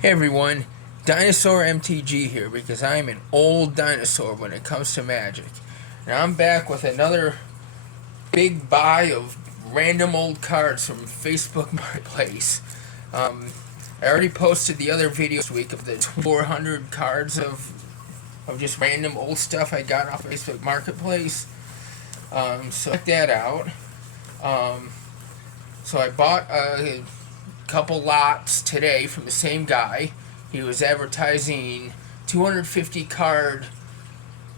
Hey everyone, Dinosaur MTG here because I'm an old dinosaur when it comes to Magic. And I'm back with another big buy of random old cards from Facebook Marketplace. I already posted the other video this week of the 400 cards of just random old stuff I got off Facebook Marketplace. So check that out. Um, so I bought a couple lots today from the same guy. He was advertising 250 card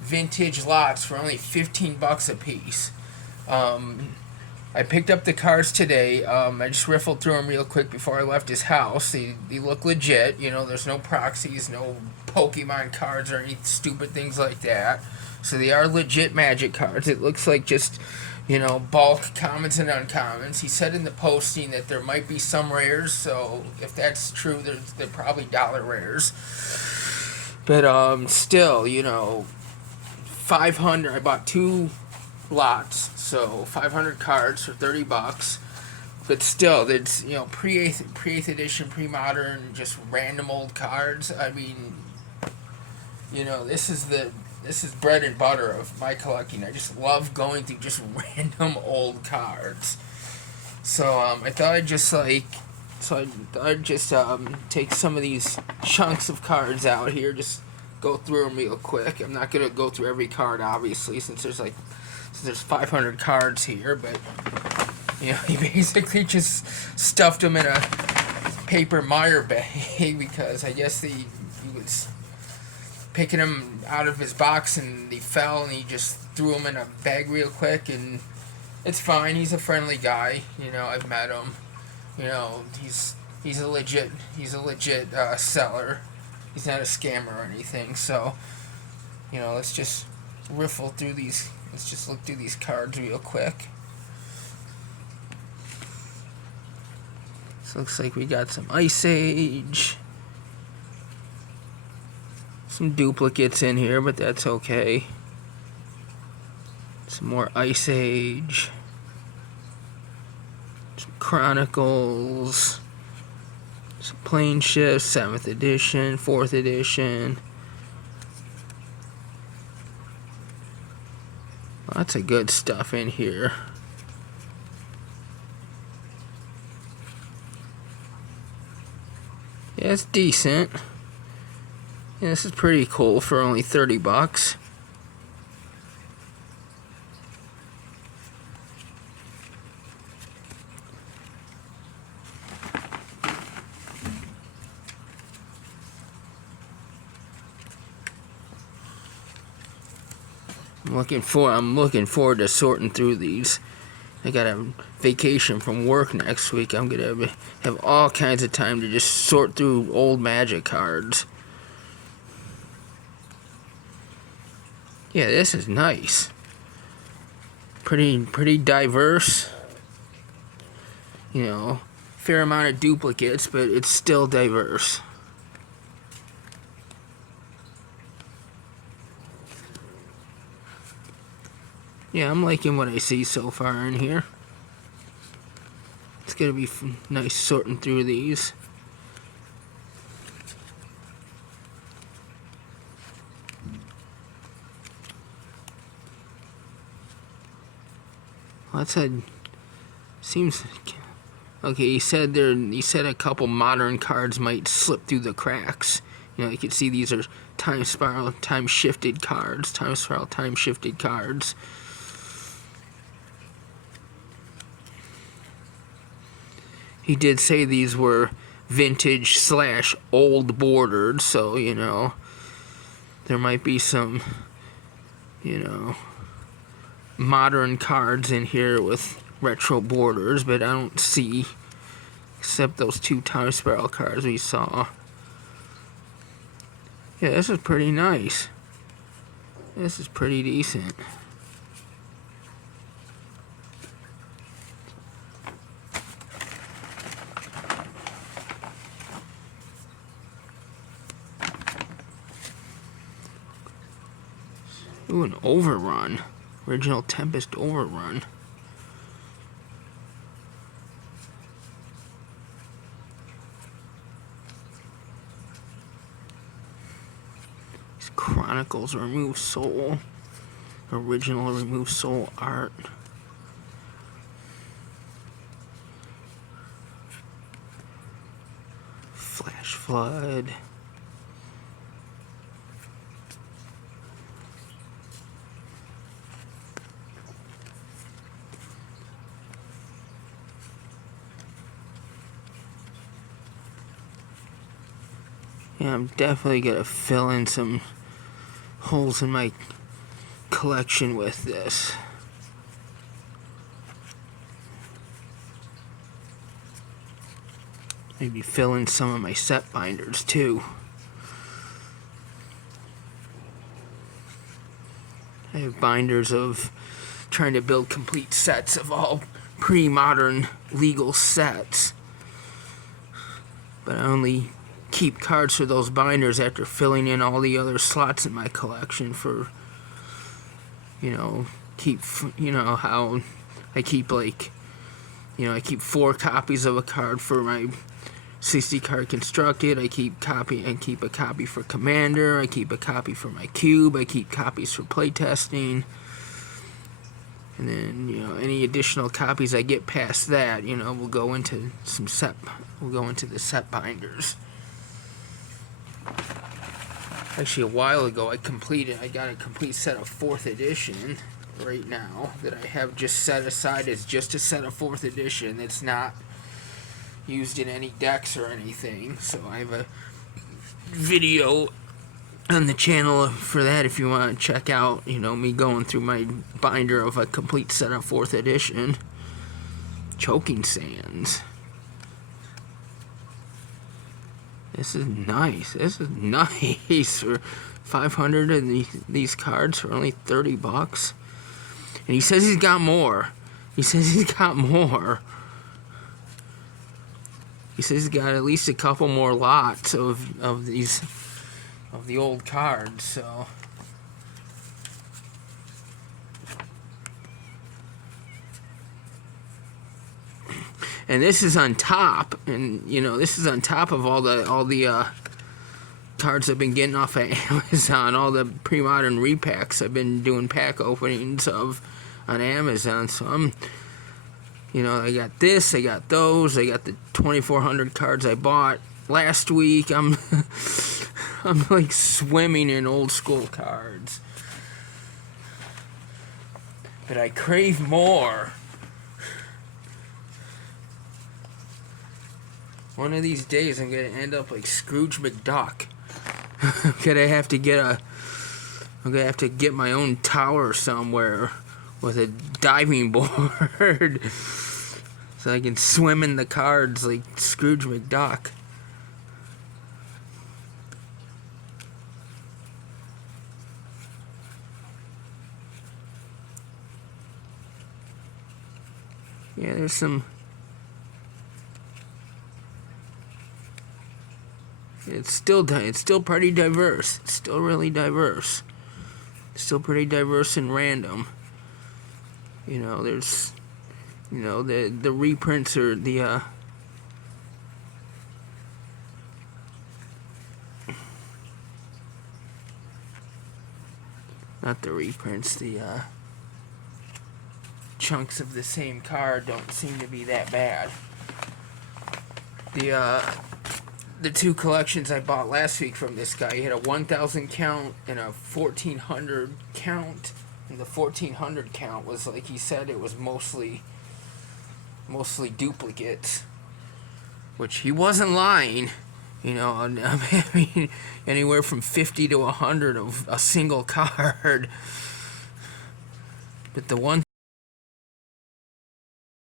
vintage lots for only 15 bucks a piece. I picked up the cards today. I just riffled through them real quick before I left his house. They look legit. You know, there's no proxies, no Pokemon cards or any stupid things like that. So they are legit Magic cards. It looks like just, bulk commons and uncommons. He said in the posting that there might be some rares, so if that's true, they're probably dollar rares. But still, 500. I bought two lots, so 500 cards for 30 bucks. But still, it's pre-8th edition, pre-modern, just random old cards. I mean, this is bread and butter of my collecting. I just love going through just random old cards. So I thought I'd just take some of these chunks of cards out here, just go through them real quick. I'm not gonna go through every card, obviously, since there's 500 cards here, but he basically just stuffed them in a paper Meyer bag because I guess he was picking them out of his box and they fell and he just threw them in a bag real quick, and it's fine. He's a friendly guy. I've met him. He's a legit seller. He's not a scammer or anything. So let's just riffle through these. Let's just look through these cards real quick. So looks like we got some Ice Age. Some duplicates in here, but that's okay. Some more Ice Age. Some Chronicles. Some Plane Shift, 7th edition, 4th edition. Lots of good stuff in here. Yeah, it's decent. Yeah, this is pretty cool for only 30 bucks. I'm looking forward to sorting through these. I got a vacation from work next week. I'm gonna have all kinds of time to just sort through old Magic cards. Yeah, this is nice. Pretty diverse. Fair amount of duplicates, but it's still diverse. Yeah, I'm liking what I see so far in here. It's gonna be nice sorting through these. Well, seems okay. He said a couple modern cards might slip through the cracks. You can see these are time spiral, time shifted cards. Time spiral, time shifted cards. He did say these were vintage / old bordered, so there might be some modern cards in here with retro borders, but I don't see, except those two time spiral cards we saw. Yeah, this is pretty nice. This is pretty decent. Ooh, an Overrun. Original Tempest Overrun. Chronicles Remove Soul. Original Remove Soul art. Flash Flood. Yeah, I'm definitely gonna fill in some holes in my collection with this. Maybe fill in some of my set binders too. I have binders of trying to build complete sets of all pre-modern legal sets. But I only keep cards for those binders after filling in all the other slots in my collection for, how I keep I keep 4 copies of a card for my 60 card constructed. I keep a copy for Commander. I keep a copy for my cube. I keep copies for playtesting. And then, any additional copies I get past that, will go into the set binders. Actually, a while ago, I got a complete set of 4th edition right now that I have just set aside as just a set of 4th edition. It's not used in any decks or anything. So I have a video on the channel for that if you want to check out, me going through my binder of a complete set of 4th edition. Choking Sands. This is nice. For 500 of these cards for only $30. And he says he's got more. He says he's got at least a couple more lots of the old cards, so. And this is on top, and this is on top of all the cards I've been getting off of Amazon, all the pre-modern repacks I've been doing pack openings of on Amazon. So I'm, I got this, I got those, I got the 2,400 cards I bought last week. I'm like swimming in old school cards, but I crave more. One of these days, I'm gonna end up like Scrooge McDuck. I'm gonna have to get my own tower somewhere with a diving board, so I can swim in the cards like Scrooge McDuck. Yeah, there's some. It's still pretty diverse. It's still really diverse. It's still pretty diverse and random. There's, the reprints are not the reprints. The chunks of the same card don't seem to be that bad. The 2 collections I bought last week from this guy, he had a 1,000 count and a 1,400 count. And the 1,400 count was, like he said, it was mostly duplicates, which he wasn't lying. I'm having anywhere from 50 to 100 of a single card. But the one